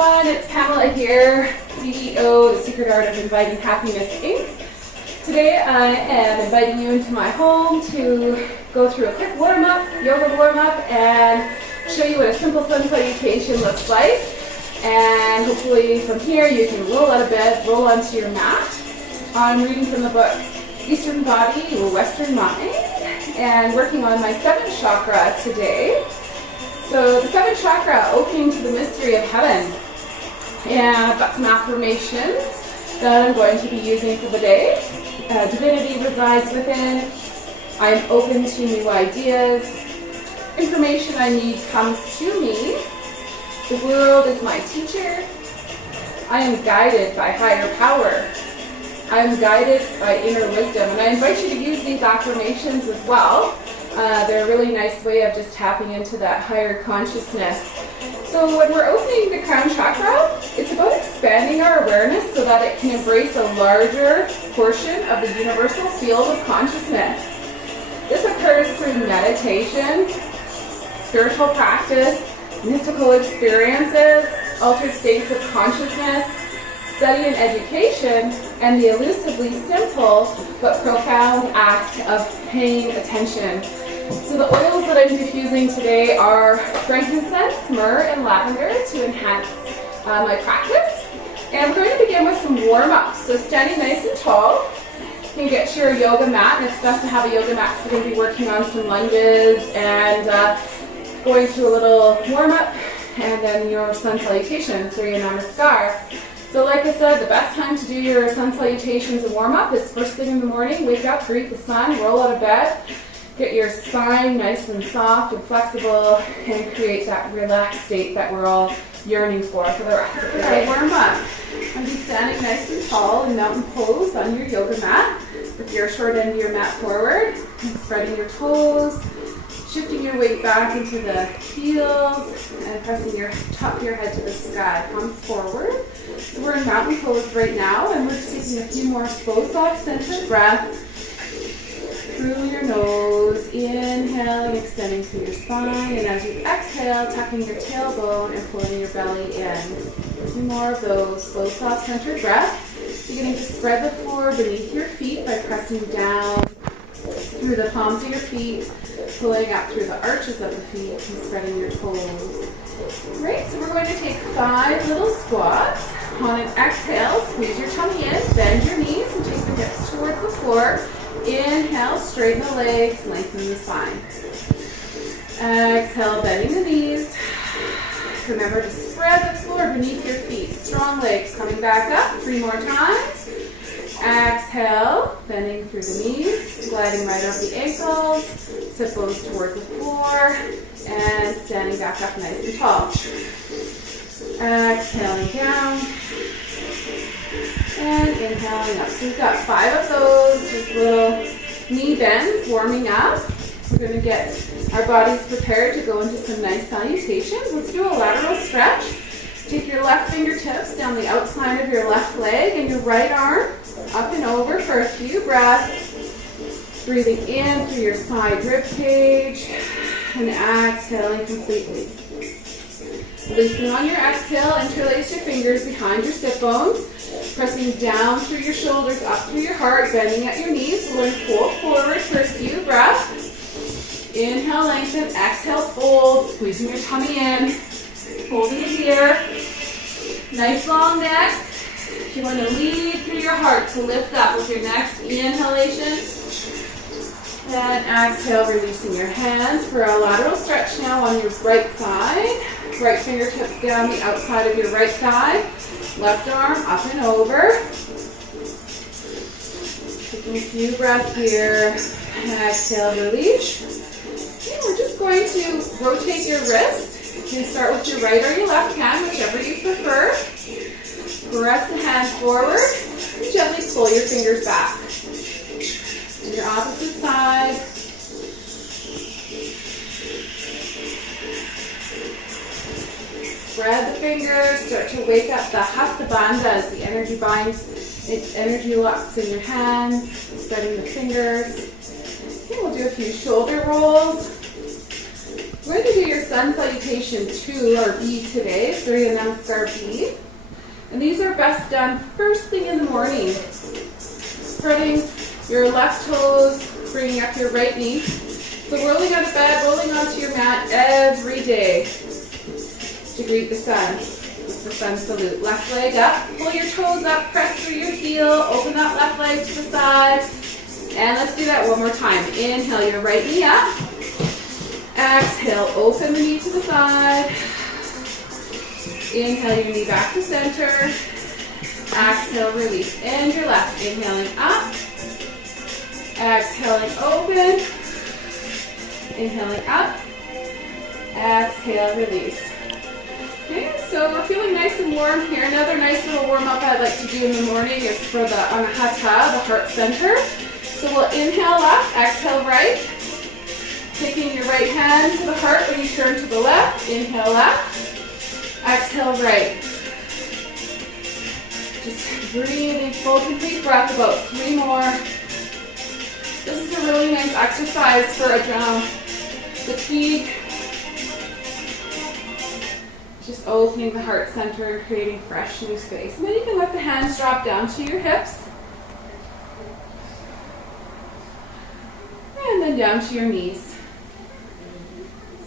everyone, it's Pamela here, CEO of The Secret Art of Inviting Happiness Inc. Today I am inviting you into my home to go through a quick warm-up, yoga warm-up, and show you what a simple sun salutation looks like. And hopefully from here you can roll out of bed, roll onto your mat. I'm reading from the book Eastern Body, Western Mind, and working on my 7th chakra today. So the 7th chakra, opening to the mystery of heaven. And I've got some affirmations that I'm going to be using for the day. Divinity resides within. I am open to new ideas. Information I need comes to me. The world is my teacher. I am guided by higher power. I am guided by inner wisdom. And I invite you to use these affirmations as well. They're a really nice way of just tapping into that higher consciousness. So when we're opening the crown chakra, it's about expanding our awareness so that it can embrace a larger portion of the universal field of consciousness. This occurs through meditation, spiritual practice, mystical experiences, altered states of consciousness, study and education, and the elusively simple but profound act of paying attention. So the oils that I'm diffusing today are frankincense, myrrh, and lavender to enhance my practice. And we're going to begin with some warm-ups. So standing nice and tall, you can get your yoga mat, and it's best to have a yoga mat because we're going to be working on some lunges and going through a little warm-up, and then your sun salutation, Surya Namaskar. So like I said, the best time to do your sun salutations and warm-up is first thing in the morning. Wake up, greet the sun, roll out of bed, get your spine nice and soft and flexible, and create that relaxed state that we're all yearning for the rest of the day. Warm up. And be standing nice and tall in mountain pose on your yoga mat with your short end of your mat forward, and spreading your toes, shifting your weight back into the heels, and pressing your top of your head to the sky. Palms forward. So we're in mountain pose right now, and we're just taking a few more slow, soft, centered breaths through your nose, inhaling, extending through your spine, and as you exhale, tucking your tailbone and pulling your belly in. A few more of those slow, soft, centered breaths. Beginning to spread the floor beneath your feet by pressing down through the palms of your feet, pulling up through the arches of the feet and spreading your toes. Great, so we're going to take 5 little squats. On an exhale, squeeze your tummy in, bend your knees, and take the hips towards the floor. Inhale, straighten the legs, lengthen the spine. Exhale, bending the knees. Remember to spread the floor beneath your feet. Strong legs coming back up. 3 more times. Exhale, bending through the knees, gliding right over the ankles, sit bones towards the floor, and standing back up nice and tall. Exhaling down, and inhaling up. So we've got 5 of those, just little knee bends, warming up. We're going to get our bodies prepared to go into some nice salutations. Let's do a lateral stretch. Take your left fingertips down the outside of your left leg and your right arm up and over for a few breaths. Breathing in through your side rib cage and exhaling completely. Loosen on your exhale, interlace your fingers behind your sit bones, pressing down through your shoulders, up through your heart, bending at your knees. We're going to fold forward for a few breaths. Inhale, lengthen, exhale, fold, squeezing your tummy in, holding it here. Nice long neck. You want to lead through your heart to lift up with your next inhalation. And exhale, releasing your hands for a lateral stretch now on your right side. Right fingertips down the outside of your right thigh. Left arm up and over. Taking a few breaths here. Exhale, release. Okay, we're just going to rotate your wrist. You can start with your right or your left hand, whichever you prefer. Press the hand forward and gently pull your fingers back. To your opposite side. Spread the fingers, start to wake up the Hasta Bandha as the energy locks in your hands, spreading the fingers. Okay, we'll do a few shoulder rolls. We're going to do your sun salutation 2 or B today, Surya Namaskar B. And these are best done first thing in the morning. Spreading your left toes, bringing up your right knee. So rolling out of bed, rolling onto your mat every day to greet the sun with the sun salute. Left leg up, pull your toes up, press through your heel, open that left leg to the side. And let's do that one more time. Inhale your right knee up. Exhale, open the knee to the side. Inhale your knee back to center. Exhale, release. And your left. Inhaling up. Exhaling, open. Inhaling up. Exhale, release. Okay, so we're feeling nice and warm here. Another nice little warm up I'd like to do in the morning is for the Anahata, the heart center. So we'll inhale up, exhale right. Taking your right hand to the heart when you turn to the left. Inhale up, exhale right. Just breathing full complete breath, about 3 more. This is a really nice exercise for adrenal fatigue. Just opening the heart center and creating fresh new space. And then you can let the hands drop down to your hips. And then down to your knees.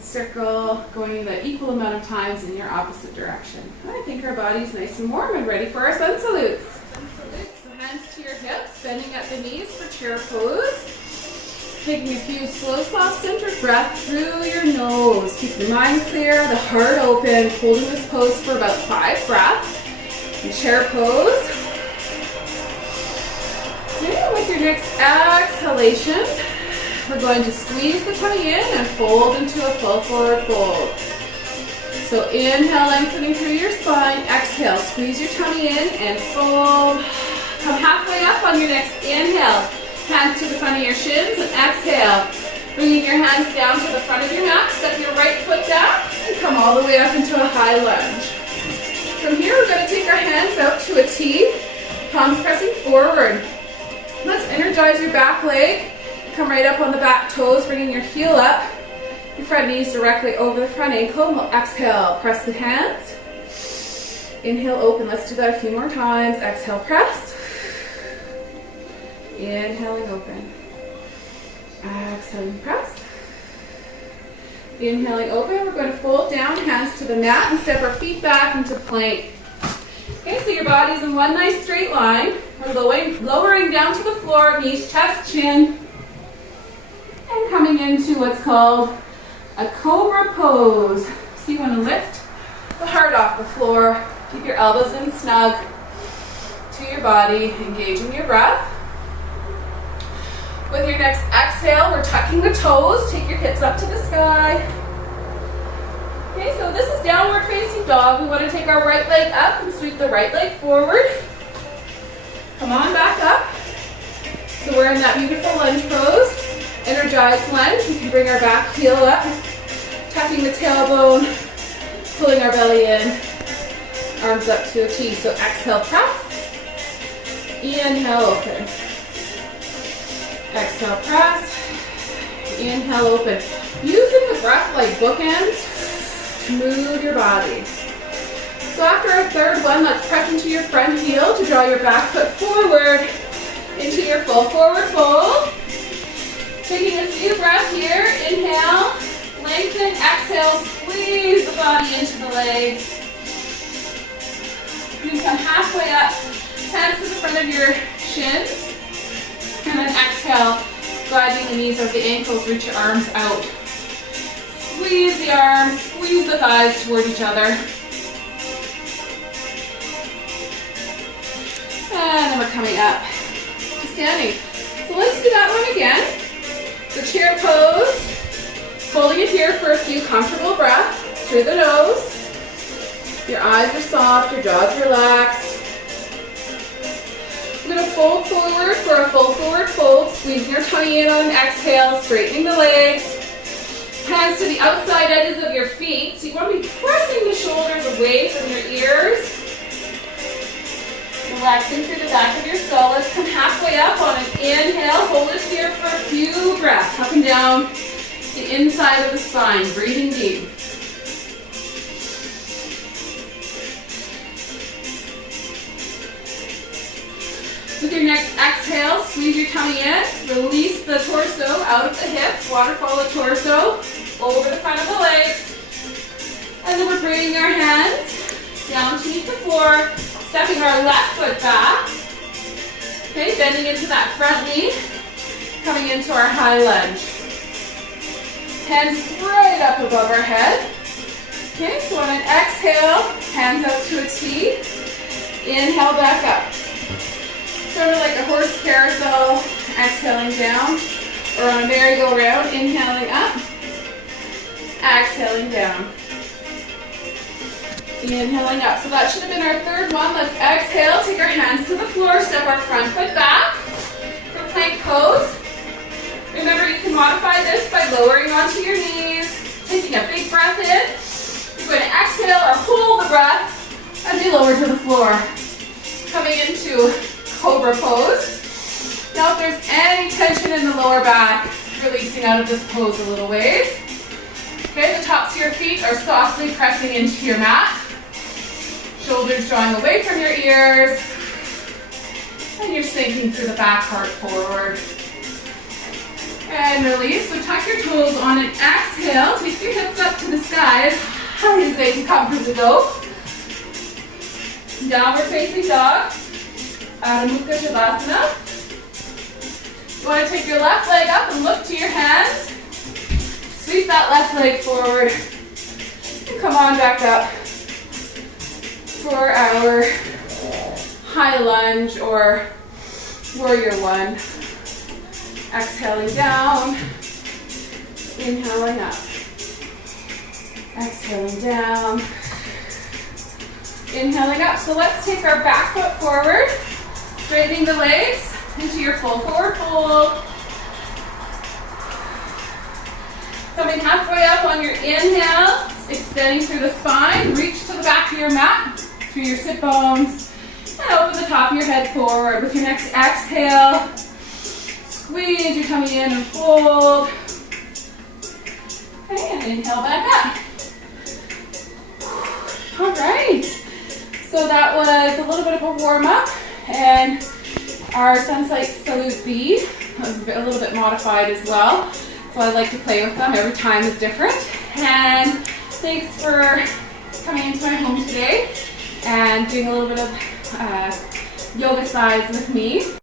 Circle, going the equal amount of times in your opposite direction. I think our body's nice and warm and ready for our sun salutes. So hands to your hips, bending at the knees for chair pose. Taking a few slow, soft, centered breaths through your nose. Keep your mind clear, the heart open, holding this pose for about 5 breaths. And chair pose. Okay, with your next exhalation, we're going to squeeze the tummy in and fold into a full forward fold. So inhale, lengthening through your spine. Exhale, squeeze your tummy in and fold. Come halfway up on your next inhale. Hands to the front of your shins and exhale. Bringing your hands down to the front of your mat. Step your right foot down and come all the way up into a high lunge. From here, we're going to take our hands out to a T. Palms pressing forward. Let's energize your back leg. Come right up on the back toes, bringing your heel up. Your front knees directly over the front ankle. We'll exhale, press the hands. Inhale, open. Let's do that a few more times. Exhale, press. Inhaling, open. Exhaling, press. Inhaling, open. We're going to fold down, hands to the mat, and step our feet back into plank. Okay, so your body's in one nice straight line. We're lowering down to the floor, knees, chest, chin. And coming into what's called a cobra pose. So you want to lift the heart off the floor. Keep your elbows in snug to your body, engaging your breath. With your next exhale, we're tucking the toes. Take your hips up to the sky. Okay, so this is downward facing dog. We want to take our right leg up and sweep the right leg forward. Come on back up. So we're in that beautiful lunge pose. Energized lunge. We can bring our back heel up, tucking the tailbone, pulling our belly in, arms up to a T. So exhale, press. Inhale, open. Exhale, press. Inhale, open. Using the breath like bookends to move your body. So after our third one, let's press into your front heel to draw your back foot forward into your full forward fold. Taking a few breaths here. Inhale, lengthen, exhale, squeeze the body into the legs. You can come halfway up, hands to the front of your shins. And then exhale, gliding the knees over the ankles, reach your arms out. Squeeze the arms, squeeze the thighs toward each other. And then we're coming up to standing. So let's do that one again. So chair pose, holding it here for a few comfortable breaths through the nose. Your eyes are soft, your jaw's relaxed. We're going to fold forward for a full forward fold, squeezing your tummy in on an exhale, straightening the legs. Hands to the outside edges of your feet. So you want to be pressing the shoulders away from your ears. Relaxing through the back of your skull. Let's come halfway up on an inhale. Hold it here for a few breaths. Up and down. the inside of the spine, breathing deep. With your next exhale, squeeze your tummy in, release the torso out of the hips, waterfall the torso over the front of the legs. And then we're bringing our hands down to meet the floor, stepping our left foot back. Okay, bending into that front knee, coming into our high lunge. Hands right up above our head. Okay, so on an exhale, hands out to a T. Inhale back up. Sort of like a horse carousel, exhaling down, or on a merry-go-round, inhaling up, exhaling down. Inhaling up. So that should have been our third one. Let's exhale, take our hands to the floor, step our front foot back for plank pose. Remember, you can modify this by lowering onto your knees, taking a big breath in. You're going to exhale or hold the breath as you lower to the floor. Coming into Cobra pose. Now if there's any tension in the lower back, releasing out of this pose a little ways. Okay, the tops of your feet are softly pressing into your mat. Shoulders drawing away from your ears. And you're sinking through the back heart forward. And release. So tuck your toes on an exhale. Take your hips up to the sky as high as they can comfortably go. Downward facing dog. Adho Mukha Shavasana. You want to take your left leg up and look to your hands. Sweep that left leg forward. And come on back up for our high lunge or warrior one. Exhaling down. Inhaling up. Exhaling down. Inhaling up. So let's take our back foot forward. Straightening the legs into your full forward fold. Coming halfway up on your inhale, extending through the spine, reach to the back of your mat, through your sit bones, and open the top of your head forward. With your next exhale, squeeze your tummy in and fold. Okay, and inhale back up. All right. So that was a little bit of a warm-up, and our Sunlight Salute B was a little bit modified as well. So I like to play with them. Every time is different. And thanks for coming into my home today and doing a little bit of yoga sides with me.